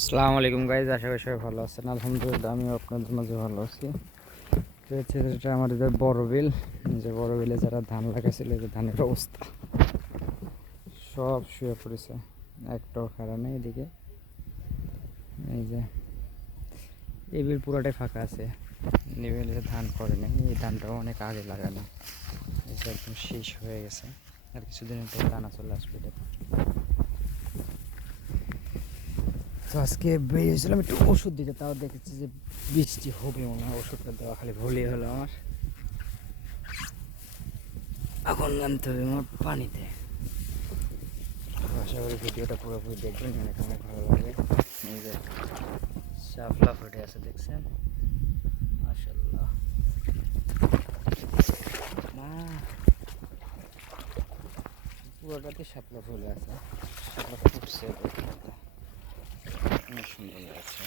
আসসালামু আলাইকুম গাইজ, আশা করি সবাই ভালো আছেন। আলহামদুলিল্লাহ আমিও আপনাদের মাঝে ভালো আছি। তো হচ্ছে যেটা আমাদের বড় বিল, যে বড় বিলে যারা ধান লাগাইছিল, যে ধানের অবস্থা সব শুয়ে পড়েছে, একটাও খাড়া নেই। এদিকে এই যে এই বিল পুরোটাই ফাঁকা আছে, এই বিলে ধান করে নেই। এই ধানটাও অনেক আগে লাগানো, একদম শেষ হয়ে গেছে। আর কিছুদিনের পর দানা চলে আসবে। তো আজকে বেরিয়েছিলাম একটু ওষুধ দিতে, তাও দেখেছি যে বৃষ্টি হবে মনে হয়। ওষুধটা দেওয়া খালি ভুলই হলো আমার। এখন নামতে হবে আমার পানিতে। আশা করি ভিডিওটা পুরোপুরি দেখবেন, অনেক অনেক ভালো লাগে। এই যে শাপলা ফুটে আছে, দেখছেন? মাশাআল্লাহ, না পুরোটাতে শাপলা ফুলে আছে, শাপলা ফুটছে, অনেক সুন্দর লাগছে।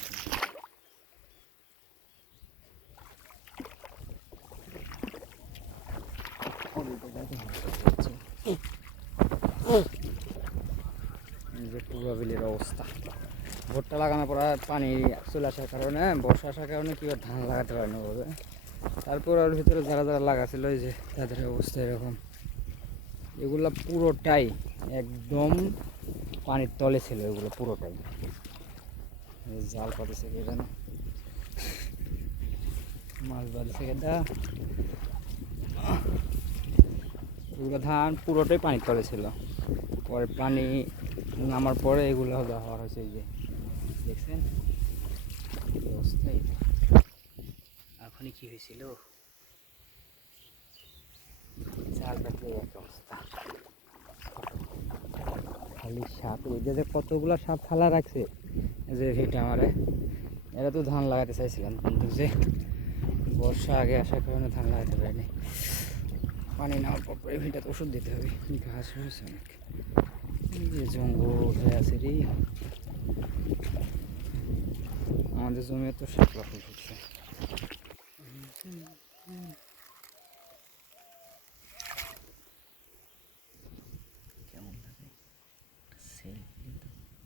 যে পুরো বিলের অবস্থা, ভুট্টা লাগানোর পর পানি চলে আসার কারণে, বর্ষা আসার কারণে কি ধান লাগাতে পারে না বলে। তারপর ওর ভিতরে যারা যারা লাগাছিল, ওই যে তাদের অবস্থা এরকম। এগুলা পুরোটাই একদম পানির তলে ছিল, এগুলো পুরোটাই। জাল পাতেছে কে যেন, মাছ বাঁধছে কেটা। এগুলো ধান পুরোটাই পানির তলে ছিল, পরে পানি নামার পরে এগুলো ব্যবহার হয়েছে। এই যে দেখছেন অবস্থায়, এখনই কি হয়েছিল, জাল কাটলে একটা অবস্থা। খালি সাপ, এই যে কতগুলো সাপ ফালা রাখছে, যে ভিটা আমারে। এরা তো ধান লাগাতে চাইছিলাম, কিন্তু যে বর্ষা আগে আসার কারণে ধান লাগাতে পারিনি। পানি নেওয়ার পর পরে ভিটাতে ওষুধ দিতে হবে। ঘাস হয়েছে অনেক, এই যে জঙ্গল হয়ে আছে রে। আমাদের জমি তো শাপলা ফুল ফুটছে।